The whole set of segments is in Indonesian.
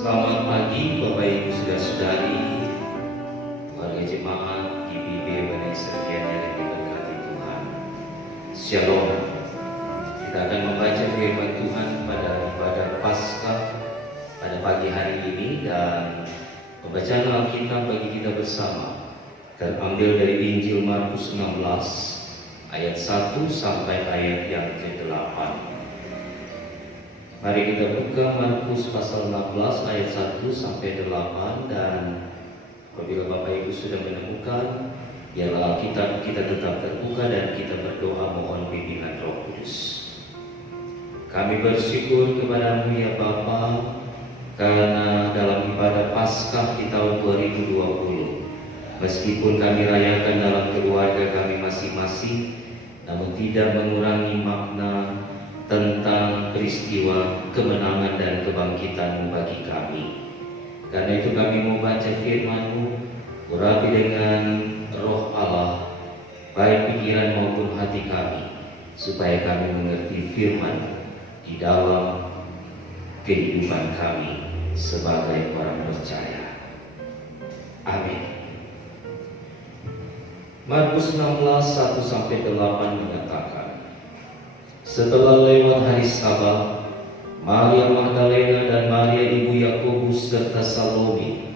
Selamat pagi Bapak Ibu Saudara-saudari, warga jemaat GBB Ebenezer yang diberkati Tuhan. Shalom. Kita akan membaca firman Tuhan pada ibadah Paskah pada pagi hari ini, dan pembacaan Alkitab bagi kita bersama terambil dari Injil Markus 16 ayat 1 sampai ayat yang ke-8. Mari kita buka Markus pasal 16 ayat 1 sampai 8, dan apabila Bapak Ibu sudah menemukan, biarlah Alkitab kita tetap terbuka dan kita berdoa mohon bimbingan Roh Kudus. Kami bersyukur kepadamu ya Bapa, karena dalam ibadah Paskah di tahun 2020, meskipun kami rayakan dalam keluarga kami masing-masing, namun tidak mengurangi makna tentang peristiwa kemenangan dan kebangkitan-Mu bagi kami. Karena itu kami membaca firman-Mu, urapi dengan Roh Allah, baik pikiran maupun hati kami, supaya kami mengerti firman di dalam kehidupan kami sebagai orang percaya. Amin. Markus 16 1-8 mengatakan, setelah lewat hari Sabat, Maria Magdalena dan Maria ibu Yakobus serta Salome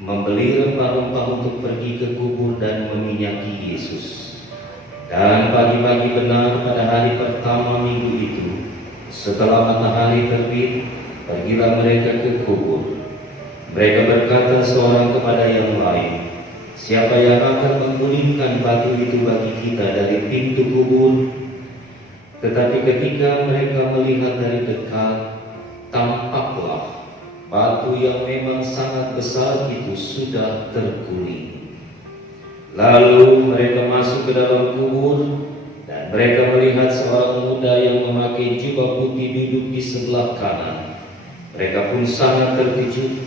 membeli rempah-rempah untuk pergi ke kubur dan meminyaki Yesus. Dan pagi-pagi benar pada hari pertama minggu itu, setelah matahari terbit, pergilah mereka ke kubur. Mereka berkata seorang kepada yang lain, siapa yang akan menggulingkan batu itu bagi kita dari pintu kubur? Tetapi ketika mereka melihat dari dekat, tampaklah batu yang memang sangat besar itu sudah terguling. Lalu mereka masuk ke dalam kubur, dan mereka melihat seorang muda yang memakai jubah putih duduk di sebelah kanan. Mereka pun sangat terkejut.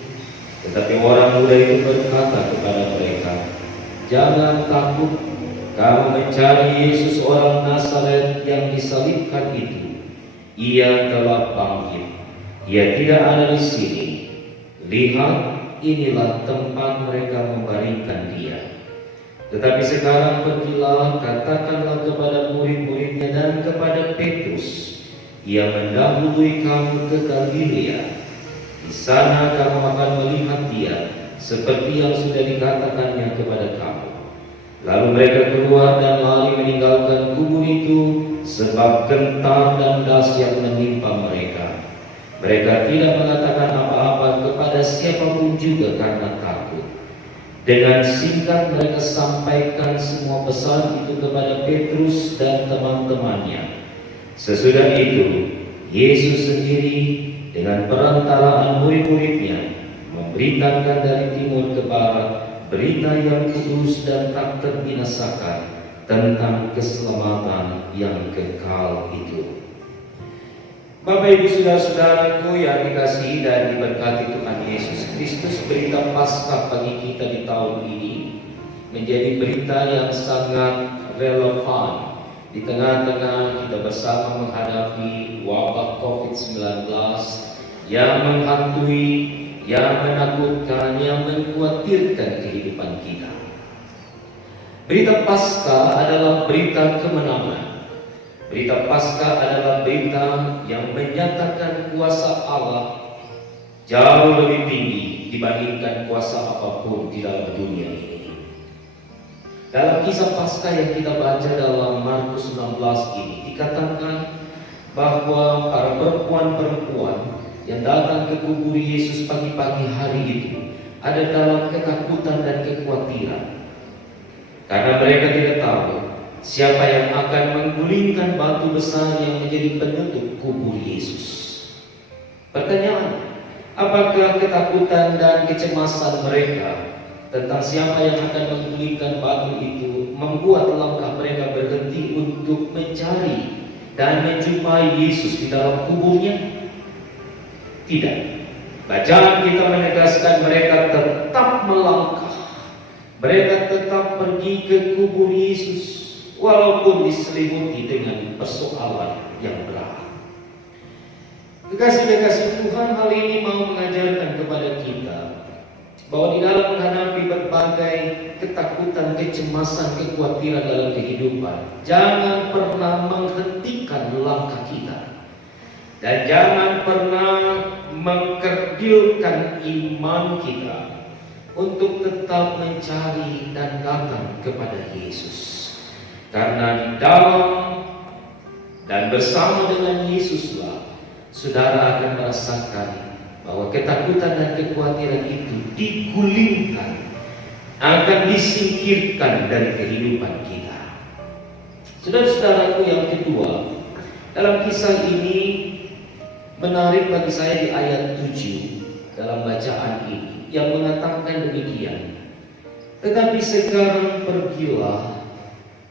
Tetapi orang muda itu berkata kepada mereka, jangan takut. Kamu mencari Yesus orang Nazaret yang disalibkan itu. Ia telah bangkit. Ia tidak ada di sini. Lihat, inilah tempat mereka membaringkan dia. Tetapi sekarang pergilah, katakanlah kepada murid-muridnya dan kepada Petrus, ia mendahului kamu ke Galilea. Di sana kamu akan melihat dia, seperti yang sudah dikatakannya kepada kamu. Lalu mereka keluar dan lari meninggalkan kubur itu, sebab gentar dan dahsyat menimpa mereka. Mereka tidak mengatakan apa-apa kepada siapapun juga karena takut. Dengan singkat mereka sampaikan semua pesan itu kepada Petrus dan teman-temannya. Sesudah itu, Yesus sendiri dengan perantaraan murid-muridnya memberitakan dari timur ke barat berita yang kudus dan tak terbinasakan tentang keselamatan yang kekal itu. Bapak Ibu Saudara-saudaraku yang dikasihi dan diberkati Tuhan Yesus Kristus, berita Paskah bagi kita di tahun ini menjadi berita yang sangat relevan di tengah-tengah kita bersama menghadapi wabah COVID-19 yang menghantui, yang menakutkan, yang mengkhawatirkan kehidupan kita. Berita Paskah adalah berita kemenangan. Berita Paskah adalah berita yang menyatakan kuasa Allah jauh lebih tinggi dibandingkan kuasa apapun di dalam dunia ini. Dalam kisah Paskah yang kita baca dalam Markus 16 ini dikatakan bahwa para perempuan-perempuan yang datang ke kubur Yesus pagi-pagi hari itu ada dalam ketakutan dan kekhawatiran, karena mereka tidak tahu siapa yang akan menggulingkan batu besar yang menjadi penutup kubur Yesus. Pertanyaan, apakah ketakutan dan kecemasan mereka tentang siapa yang akan menggulingkan batu itu membuat langkah mereka berhenti untuk mencari dan menjumpai Yesus di dalam kuburnya? Tidak. Bacaan kita menegaskan mereka tetap melangkah. Mereka tetap pergi ke kubur Yesus, walaupun diselimuti dengan persoalan yang berat. Kekasih-kekasih Tuhan, hal ini mau mengajarkan kepada kita bahwa di dalam menghadapi berbagai ketakutan, kecemasan, kekhawatiran dalam kehidupan, jangan pernah menghentikan langkah kita dan jangan pernah mengkerdilkan iman kita untuk tetap mencari dan datang kepada Yesus. Karena di dalam dan bersama dengan Yesuslah saudara akan merasakan bahwa ketakutan dan kekhawatiran itu digulingkan, akan disingkirkan dari kehidupan kita. Saudara-saudaraku yang kedua, dalam kisah ini menarik bagi saya di ayat 7 dalam bacaan ini yang mengatakan demikian. Tetapi sekarang pergilah,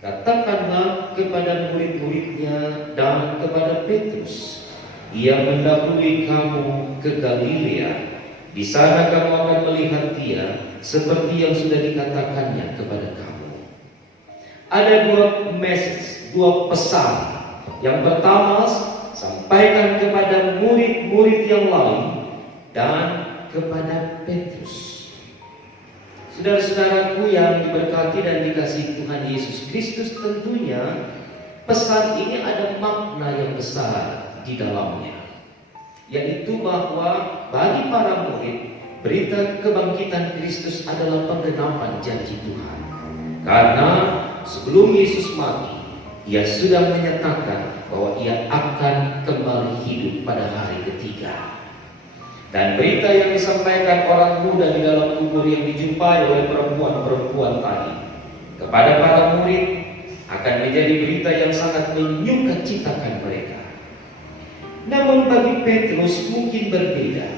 katakanlah kepada murid-muridnya dan kepada Petrus, ia mendahului kamu ke Galilea. Di sana kamu akan melihat dia seperti yang sudah dikatakannya kepada kamu. Ada dua pesan. Yang pertama, sampaikan kepada murid-murid yang lain dan kepada Petrus. Saudara-saudaraku yang diberkati dan dikasihi Tuhan Yesus Kristus, tentunya pesan ini ada makna yang besar di dalamnya, yaitu bahwa bagi para murid, berita kebangkitan Kristus adalah penggenapan janji Tuhan. Karena sebelum Yesus mati, ia sudah menyatakan bahwa ia akan kembali hidup pada hari ketiga. Dan berita yang disampaikan orang muda di dalam kubur yang dijumpai oleh perempuan-perempuan tadi kepada para murid akan menjadi berita yang sangat menyukacitakan mereka. Namun bagi Petrus mungkin berbeda.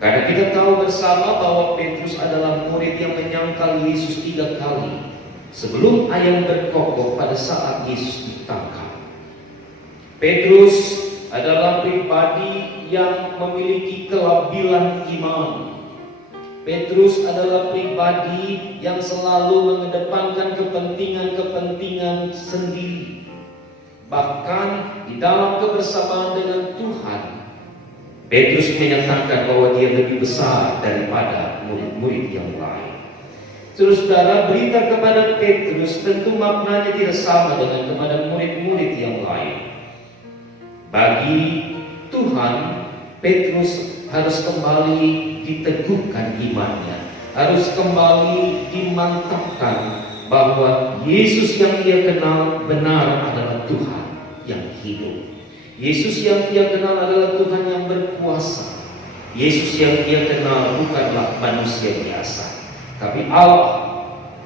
Karena kita tahu bersama bahwa Petrus adalah murid yang menyangkal Yesus 3 kali sebelum ayam berkokok pada saat Yesus ditangkap. Petrus adalah pribadi yang memiliki kelabilan iman. Petrus adalah pribadi yang selalu mengedepankan kepentingan-kepentingan sendiri. Bahkan di dalam kebersamaan dengan Tuhan, Petrus menyatakan bahwa dia lebih besar daripada murid-murid yang lain. Saudara, berita kepada Petrus tentu maknanya tidak sama dengan kepada murid-murid yang lain. Bagi Tuhan, Petrus harus kembali diteguhkan imannya, harus kembali dimantapkan bahwa Yesus yang ia kenal benar adalah Tuhan yang hidup. Yesus yang ia kenal adalah Tuhan yang berkuasa. Yesus yang ia kenal bukanlah manusia biasa, tapi Allah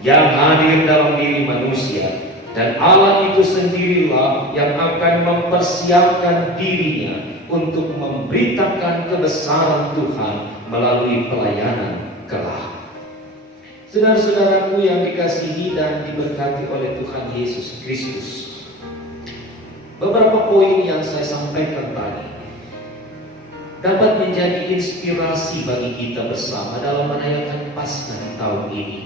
yang hadir dalam diri manusia. Dan Allah itu sendirilah yang akan mempersiapkan dirinya untuk memberitakan kebesaran Tuhan melalui pelayanan kelak. Saudara-saudaraku yang dikasihi dan diberkati oleh Tuhan Yesus Kristus, beberapa poin yang saya sampaikan tadi dapat menjadi inspirasi bagi kita bersama dalam merayakan Paskah di tahun ini,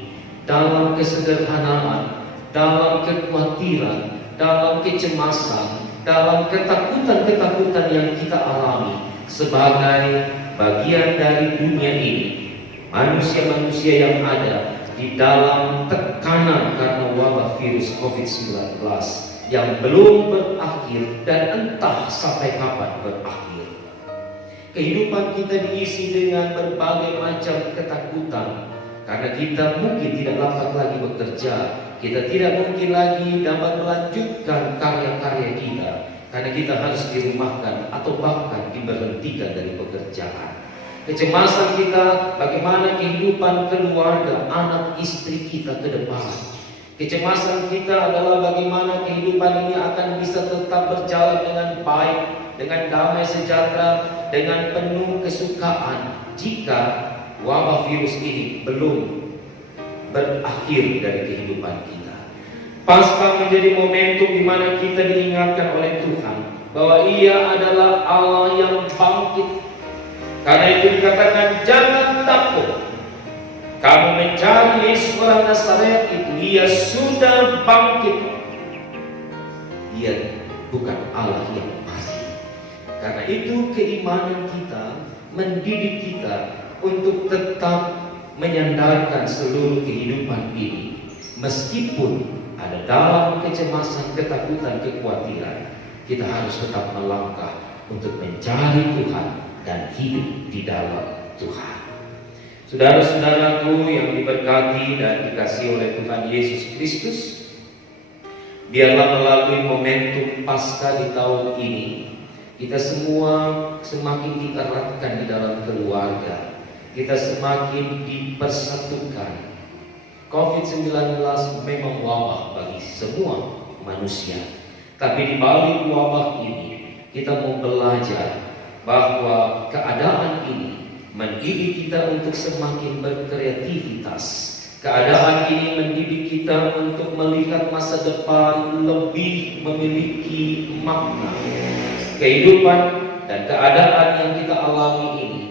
dalam kesederhanaan, dalam kekhawatiran, dalam kecemasan, dalam ketakutan-ketakutan yang kita alami sebagai bagian dari dunia ini, manusia-manusia yang ada di dalam tekanan karena wabah virus COVID-19 yang belum berakhir dan entah sampai kapan berakhir. Kehidupan kita diisi dengan berbagai macam ketakutan karena kita mungkin tidak dapat lagi bekerja, kita tidak mungkin lagi dapat melanjutkan karya-karya kita karena kita harus dirumahkan atau bahkan diberhentikan dari pekerjaan. Kecemasan kita bagaimana kehidupan keluarga, anak istri kita ke depan. Kecemasan kita adalah bagaimana kehidupan ini akan bisa tetap berjalan dengan baik, dengan damai sejahtera, dengan penuh kesukaan jika wabah virus ini belum berakhir dari kehidupan kita. Paskah menjadi momentum di mana kita diingatkan oleh Tuhan bahwa Ia adalah Allah yang bangkit. Karena itu dikatakan jangan takut. Kamu mencari Yesus orang Nazaret itu, Ia sudah bangkit. Ia bukan Allah yang mati. Karena itu keimanan kita mendidik kita untuk tetap menyandarkan seluruh kehidupan ini. Meskipun ada dalam kecemasan, ketakutan, kekhawatiran, kita harus tetap melangkah untuk mencari Tuhan dan hidup di dalam Tuhan. Saudara-saudaraku yang diberkati dan dikasihi oleh Tuhan Yesus Kristus, biarlah melalui momentum Paskah di tahun ini, kita semua semakin dieratkan di dalam keluarga, kita semakin dipersatukan. COVID-19 memang wabah bagi semua manusia, tapi di balik wabah ini kita mau belajar bahwa keadaan ini mendidik kita untuk semakin berkreativitas. Keadaan ini mendidik kita untuk melihat masa depan lebih memiliki makna. Kehidupan dan keadaan yang kita alami ini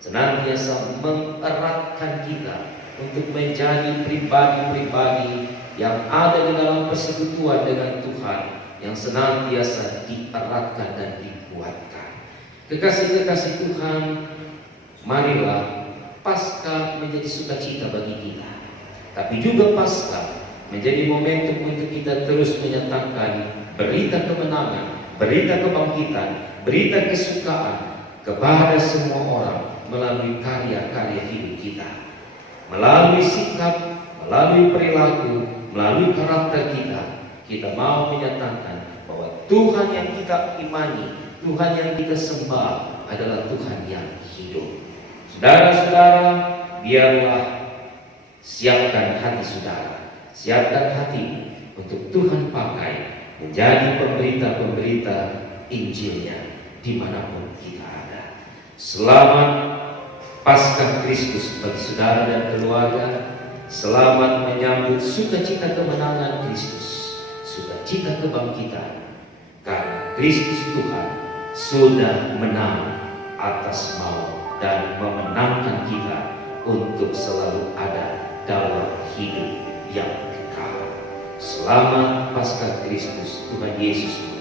senantiasa mengeratkan kita untuk menjadi pribadi-pribadi yang ada di dalam persekutuan dengan Tuhan, yang senantiasa dieratkan dan dikuatkan. Kekasih-kekasih Tuhan, marilah Paskah menjadi sukacita bagi kita, tapi juga Paskah menjadi momentum untuk kita terus menyatakan berita kemenangan, berita kebangkitan, berita kesukaan kepada semua orang melalui karya-karya hidup kita, melalui sikap, melalui perilaku, melalui karakter kita. Kita mau menyatakan bahwa Tuhan yang kita imani, Tuhan yang kita sembah adalah Tuhan yang hidup. Saudara-saudara, biarlah siapkan hati saudara, siapkan hati untuk Tuhan pakai menjadi pemberita-pemberita Injilnya dimanapun kita ada. Selamat Paskah Kristus bagi saudara dan keluarga. Selamat menyambut sukacita kemenangan Kristus, sukacita kebangkitan, karena Kristus Tuhan sudah menang atas maut dan memenangkan kita untuk selalu ada dalam hidup yang kekal. Selamat Paskah Kristus, Tuhan Yesus.